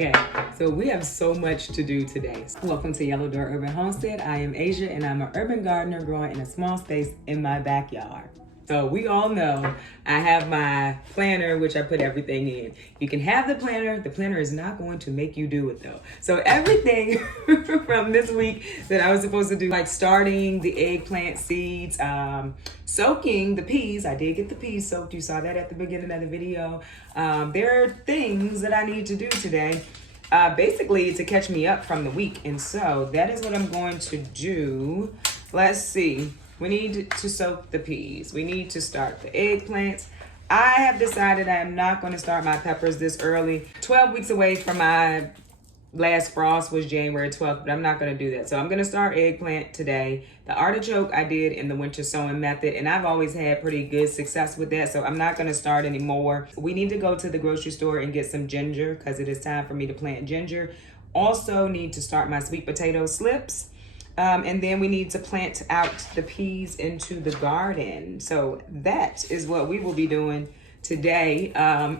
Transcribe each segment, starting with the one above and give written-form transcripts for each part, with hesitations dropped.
Okay, so we have so much to do today. Welcome to Yellow Door Urban Homestead. I am Asia and I'm an urban gardener growing in a small space in my backyard. So we all know I have my planner, which I put everything in. You can have the planner is not going to make you do it though. So everything from this week that I was supposed to do, like starting the eggplant seeds, soaking the peas. I did get the peas soaked. You saw that at the beginning of the video. There are things that I need to do today, basically to catch me up from the week. And so that is what I'm going to do. Let's see. We need to soak the peas. We need to start the eggplants. I have decided I am not going to start my peppers this early. 12 weeks away from my last frost was January 12th, but I'm not going to do that. So I'm going to start eggplant today. The artichoke I did in the winter sowing method, and I've always had pretty good success with that, so I'm not going to start anymore. We need to go to the grocery store and get some ginger because it is time for me to plant ginger. Also need to start my sweet potato slips. And then we need to plant out the peas into the garden. So that is what we will be doing today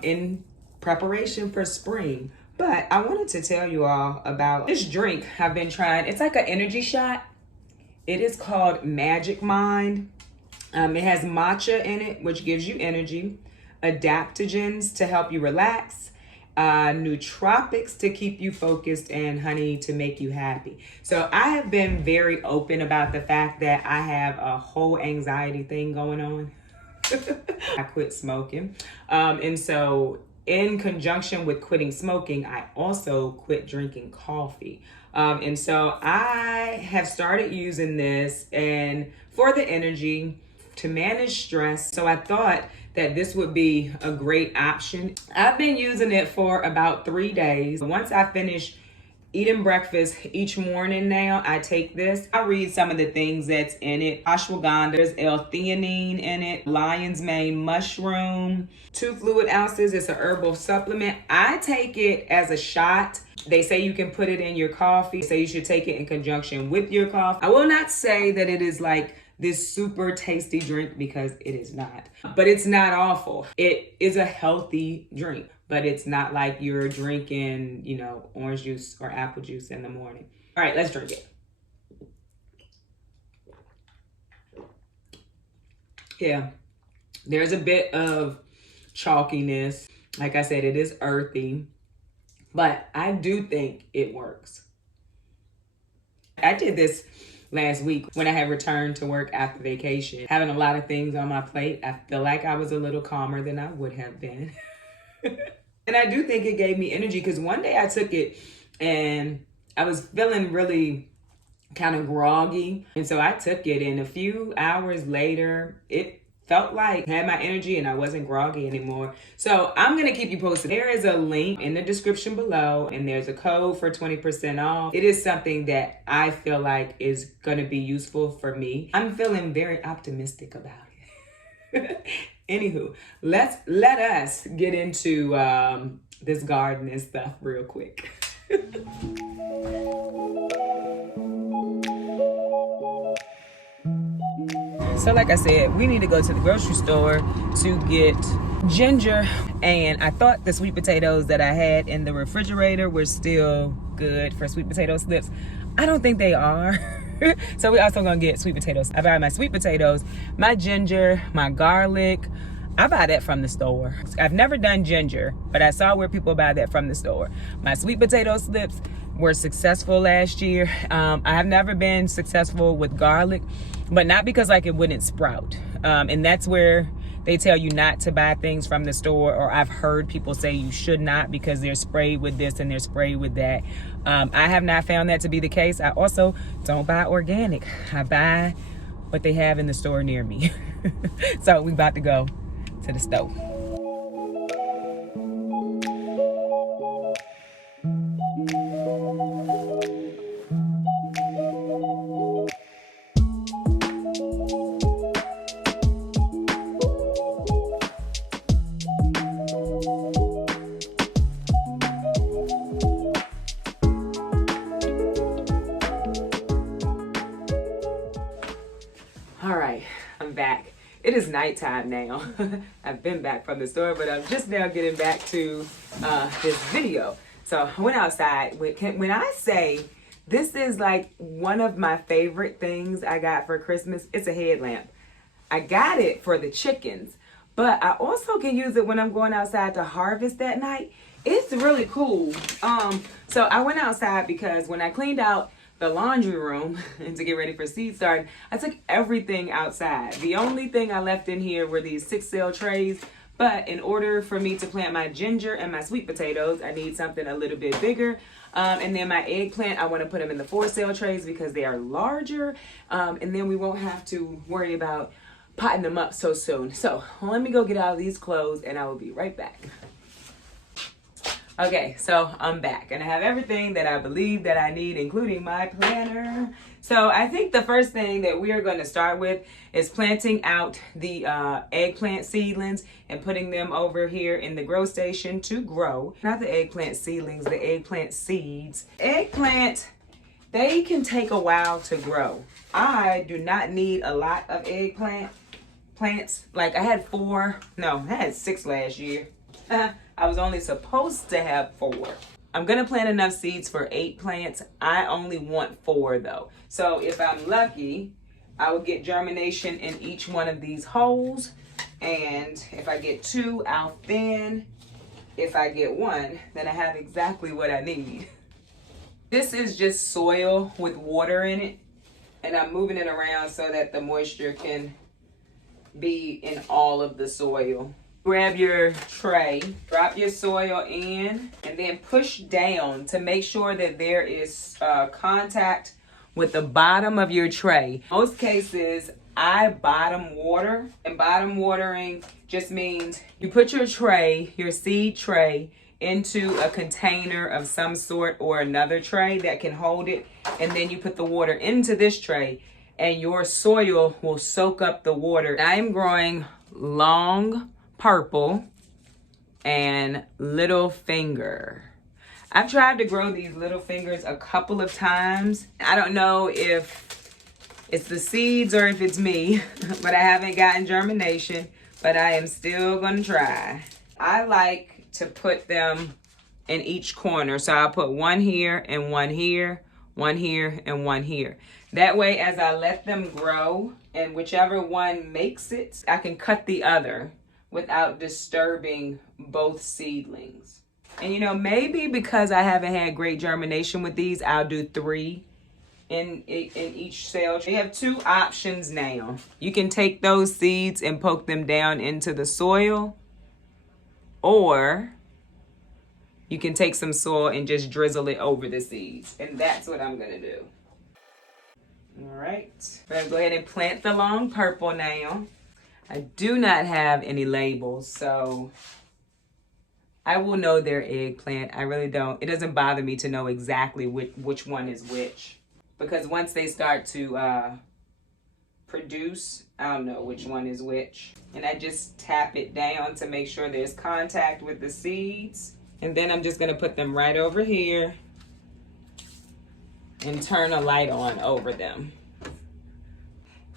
in preparation for spring. But I wanted to tell you all about this drink I've been trying. It's like an energy shot. It is called Magic Mind. It has matcha in it, which gives you energy, adaptogens to help you relax, nootropics to keep you focused, and honey to make you happy. So I have been very open about the fact that I have a whole anxiety thing going on. I quit smoking. And so in conjunction with quitting smoking, I also quit drinking coffee. And so I have started using this and for the energy to manage stress. So I thought that this would be a great option. I've been using it for about 3 days. Once I finish eating breakfast each morning now, I take this. I read some of the things that's in it. Ashwagandha, there's L-theanine in it, lion's mane mushroom, 2 fluid ounces. It's a herbal supplement. I take it as a shot. They say you can put it in your coffee. They say you should take it in conjunction with your coffee. I will not say that it is like this super tasty drink because it is not, but it's not awful. It is a healthy drink, but it's not like you're drinking, you know, orange juice or apple juice in the morning. All right, let's drink it. Yeah, there's a bit of chalkiness. Like I said, it is earthy, but I do think it works. I did this last week when I had returned to work after vacation, having a lot of things on my plate. I feel like I was a little calmer than I would have been. And I do think it gave me energy because one day I took it and I was feeling really kind of groggy. And so I took it and a few hours later, it felt like I had my energy and I wasn't groggy anymore. So I'm gonna keep you posted. There is a link in the description below and there's a code for 20% off. It is something that I feel like is gonna be useful for me. I'm feeling very optimistic about it. Anywho, let us get into this garden and stuff real quick. So like I said, we need to go to the grocery store to get ginger. And I thought the sweet potatoes that I had in the refrigerator were still good for sweet potato slips. I don't think they are. So we're also gonna get sweet potatoes. I buy my sweet potatoes, my ginger, my garlic. I buy that from the store. I've never done ginger, but I saw where people buy that from the store. My sweet potato slips were successful last year. I have never been successful with garlic, but not because like it wouldn't sprout. And that's where they tell you not to buy things from the store, or I've heard people say you should not because they're sprayed with this and they're sprayed with that. I have not found that to be the case. I also don't buy organic. I buy what they have in the store near me. So we about to go to the stove. All right, I'm back. It is nighttime now. I've been back from the store, but I'm just now getting back to this video. So I went outside. When I say this is like one of my favorite things I got for Christmas, it's a headlamp. I got it for the chickens, but I also can use it when I'm going outside to harvest that night. It's really cool. So I went outside because when I cleaned out the laundry room and to get ready for seed starting, I took everything outside. The only thing I left in here were these 6-cell trays. But in order for me to plant my ginger and my sweet potatoes, I need something a little bit bigger. And then my eggplant, I want to put them in the 4-cell trays because they are larger. And then we won't have to worry about potting them up so soon. So let me go get out of these clothes and I will be right back. Okay, so I'm back and I have everything that I believe that I need, including my planter. So I think the first thing that we are going to start with is planting out the eggplant seedlings and putting them over here in the grow station to grow. Not the eggplant seedlings, the eggplant seeds. Eggplant, they can take a while to grow. I do not need a lot of eggplant plants. Like I had 6 last year. I was only supposed to have 4. I'm gonna plant enough seeds for 8 plants. I only want 4 though. So if I'm lucky, I will get germination in each one of these holes. And if I get 2, I'll thin. If I get 1, then I have exactly what I need. This is just soil with water in it. And I'm moving it around so that the moisture can be in all of the soil. Grab your tray, drop your soil in, and then push down to make sure that there is contact with the bottom of your tray. Most cases, I bottom water, and bottom watering just means you put your tray, your seed tray, into a container of some sort or another tray that can hold it, and then you put the water into this tray, and your soil will soak up the water. I'm growing long purple and little finger. I've tried to grow these little fingers a couple of times. I don't know if it's the seeds or if it's me, but I haven't gotten germination, but I am still gonna try. I like to put them in each corner. So I'll put 1 here and 1 here, 1 here and 1 here. That way, as I let them grow and whichever one makes it, I can cut the other without disturbing both seedlings. And you know, maybe because I haven't had great germination with these, I'll do 3 in each cell. You have 2 options now. You can take those seeds and poke them down into the soil, or you can take some soil and just drizzle it over the seeds. And that's what I'm gonna do. All right, we're gonna go ahead and plant the long purple now. I do not have any labels, so I will know their eggplant. I really don't. It doesn't bother me to know exactly which one is which, because once they start to produce, I'll know which one is which. And I just tap it down to make sure there's contact with the seeds. And then I'm just gonna put them right over here and turn a light on over them.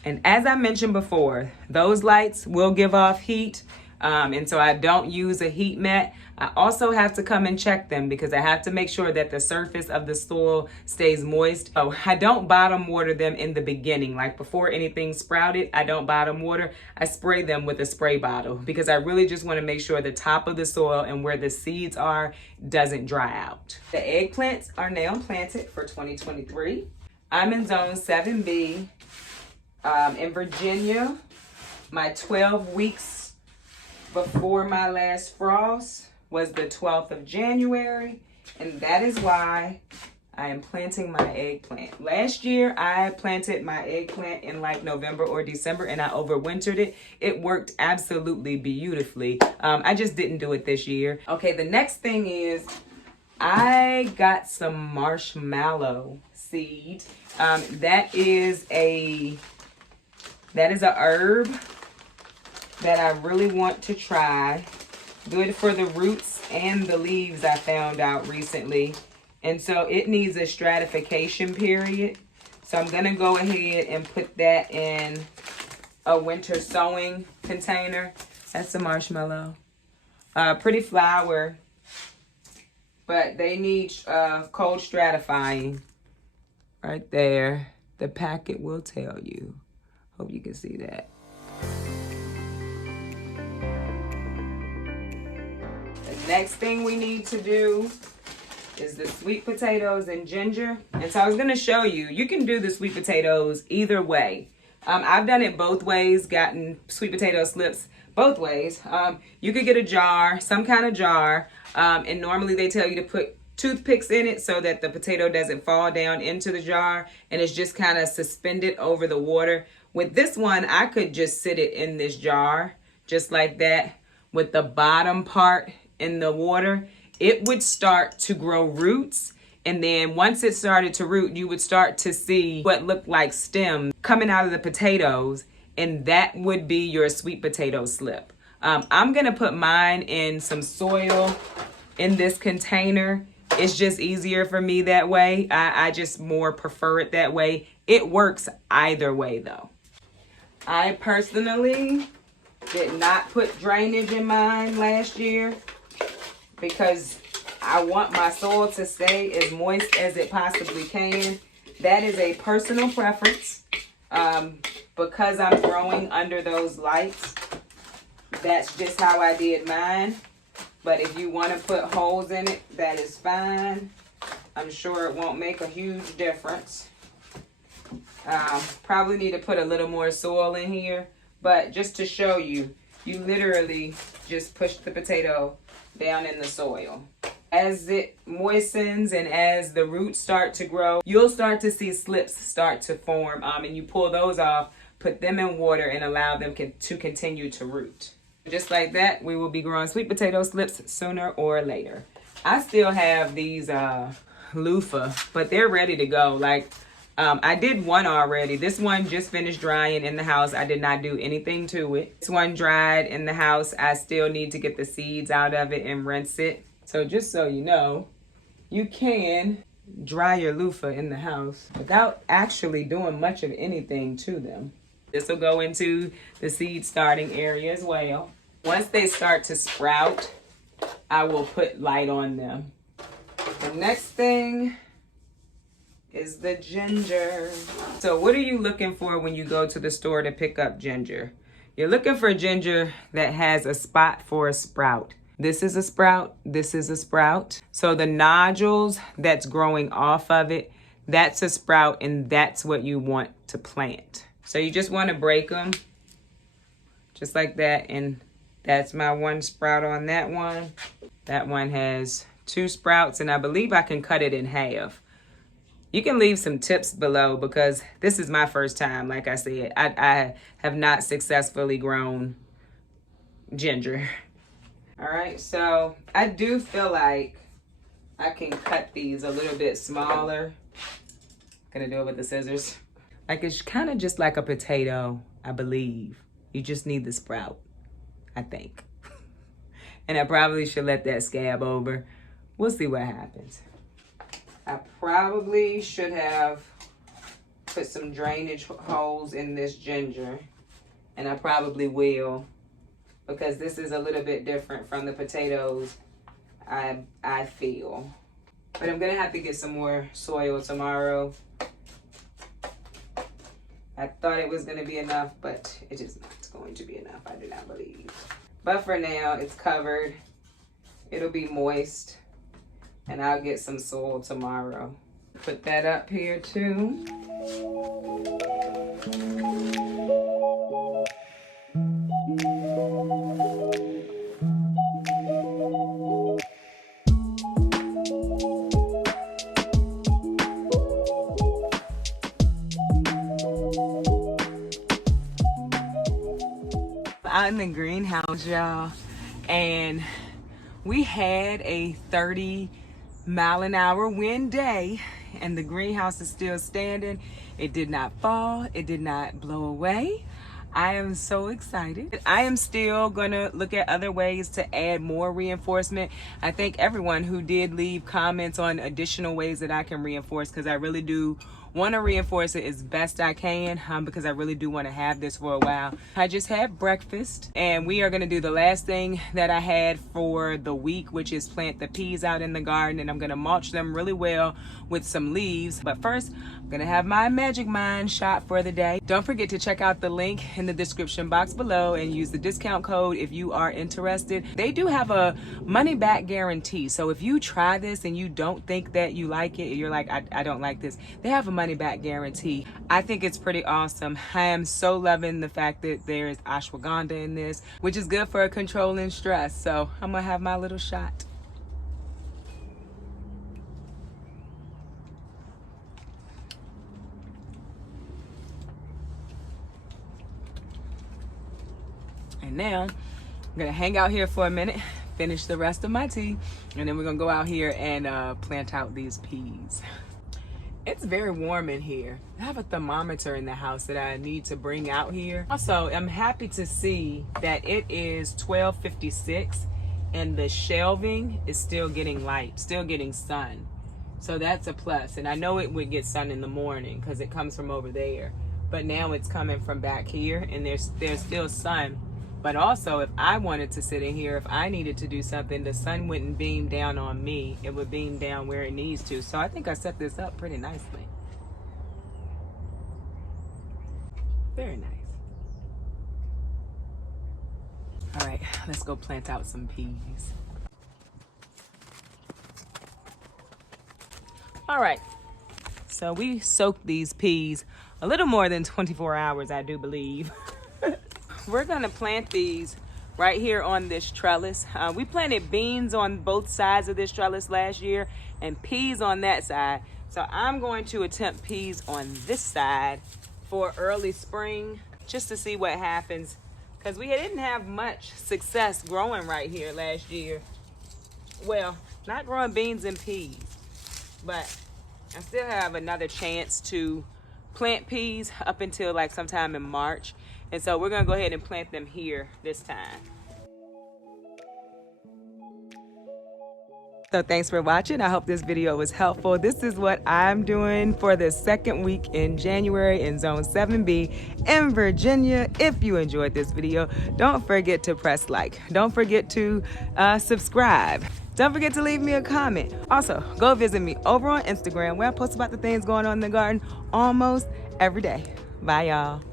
And as I mentioned before, those lights will give off heat. And so I don't use a heat mat. I also have to come and check them because I have to make sure that the surface of the soil stays moist. Oh, I don't bottom water them in the beginning. Like before anything sprouted, I don't bottom water. I spray them with a spray bottle because I really just want to make sure the top of the soil and where the seeds are doesn't dry out. The eggplants are now planted for 2023. I'm in zone 7B. In Virginia, my 12 weeks before my last frost was the 12th of January, and that is why I am planting my eggplant. Last year, I planted my eggplant in like November or December, and I overwintered it. It worked absolutely beautifully. I just didn't do it this year. Okay, the next thing is I got some marshmallow seed. That is a herb that I really want to try. Good for the roots and the leaves, I found out recently. And so it needs a stratification period. So I'm gonna go ahead and put that in a winter sowing container. That's the marshmallow. Pretty flower. but they need cold stratifying right there. The packet will tell you. Hope you can see that. The next thing we need to do is the sweet potatoes and ginger. And so I was gonna show you, you can do the sweet potatoes either way. I've done it both ways, gotten sweet potato slips both ways. You could get a jar, some kind of jar, and normally they tell you to put toothpicks in it so that the potato doesn't fall down into the jar and it's just kind of suspended over the water. With this one, I could just sit it in this jar, just like that, with the bottom part in the water. It would start to grow roots, and then once it started to root, you would start to see what looked like stems coming out of the potatoes, and that would be your sweet potato slip. I'm gonna put mine in some soil in this container. It's just easier for me that way. I just more prefer it that way. It works either way though. I personally did not put drainage in mine last year because I want my soil to stay as moist as it possibly can. That is a personal preference. Because I'm growing under those lights, that's just how I did mine. But if you want to put holes in it, that is fine. I'm sure it won't make a huge difference. Probably need to put a little more soil in here. But just to show you, you literally just push the potato down in the soil. As it moistens and as the roots start to grow, you'll start to see slips start to form. And you pull those off, put them in water, and allow them to continue to root. Just like that, we will be growing sweet potato slips sooner or later. I still have these loofah, but they're ready to go. Like, I did one already. This one just finished drying in the house. I did not do anything to it. This one dried in the house. I still need to get the seeds out of it and rinse it. So just so you know, you can dry your loofah in the house without actually doing much of anything to them. This will go into the seed starting area as well. Once they start to sprout, I will put light on them. The next thing is the ginger. So what are you looking for when you go to the store to pick up ginger? You're looking for ginger that has a spot for a sprout. This is a sprout, this is a sprout. So the nodules that's growing off of it, that's a sprout, and that's what you want to plant. So you just want to break them just like that, and that's my one sprout on that one. That one has 2 sprouts, and I believe I can cut it in half. You can leave some tips below because this is my first time. Like I said, I have not successfully grown ginger. All right, so I do feel like I can cut these a little bit smaller. Gonna do it with the scissors. Like, it's kind of just like a potato, I believe. You just need the sprout, I think. And I probably should let that scab over. We'll see what happens. I probably should have put some drainage holes in this ginger. And I probably will, because this is a little bit different from the potatoes, I feel. But I'm gonna have to get some more soil tomorrow. I thought it was gonna be enough, but it is not going to be enough, I do not believe. But for now, it's covered. It'll be moist, and I'll get some soil tomorrow. Put that up here too. Out in the greenhouse, y'all, and we had a 30-mile-an-hour wind day, and the greenhouse is still standing. It did not fall, it did not blow away. I am so excited. I am still gonna look at other ways to add more reinforcement. I thank everyone who did leave comments on additional ways that I can reinforce, because I really do want to reinforce it as best I can because I really do want to have this for a while. I just had breakfast, and we are going to do the last thing that I had for the week, which is plant the peas out in the garden, and I'm going to mulch them really well with some leaves. But first, I'm going to have my Magic Mind shot for the day. Don't forget to check out the link in the description box below and use the discount code if you are interested. They do have a money back guarantee, so if you try this and you don't think that you like it, you're like, I don't like this, they have a money back guarantee. I think it's pretty awesome. I am so loving the fact that there is ashwagandha in this, which is good for controlling stress. So I'm gonna have my little shot. And now I'm gonna hang out here for a minute, finish the rest of my tea, and then we're gonna go out here and plant out these peas. It's very warm in here. I have a thermometer in the house that I need to bring out here. Also, I'm happy to see that it is 12:56 and the shelving is still getting light, still getting sun. So that's a plus. And I know it would get sun in the morning because it comes from over there. But now it's coming from back here and there's still sun. But also, if I wanted to sit in here, if I needed to do something, the sun wouldn't beam down on me. It would beam down where it needs to. So I think I set this up pretty nicely. Very nice. All right, let's go plant out some peas. All right, so we soaked these peas a little more than 24 hours, I do believe. We're gonna plant these right here on this trellis. We planted beans on both sides of this trellis last year and peas on that side. So I'm going to attempt peas on this side for early spring just to see what happens, because we didn't have much success growing right here last year. Well, not growing beans and peas, but I still have another chance to plant peas up until like sometime in March. And so we're gonna go ahead and plant them here this time. So thanks for watching. I hope this video was helpful. This is what I'm doing for the second week in January in Zone 7B in Virginia. If you enjoyed this video, don't forget to press like. Don't forget to subscribe. Don't forget to leave me a comment. Also, go visit me over on Instagram where I post about the things going on in the garden almost every day. Bye, y'all.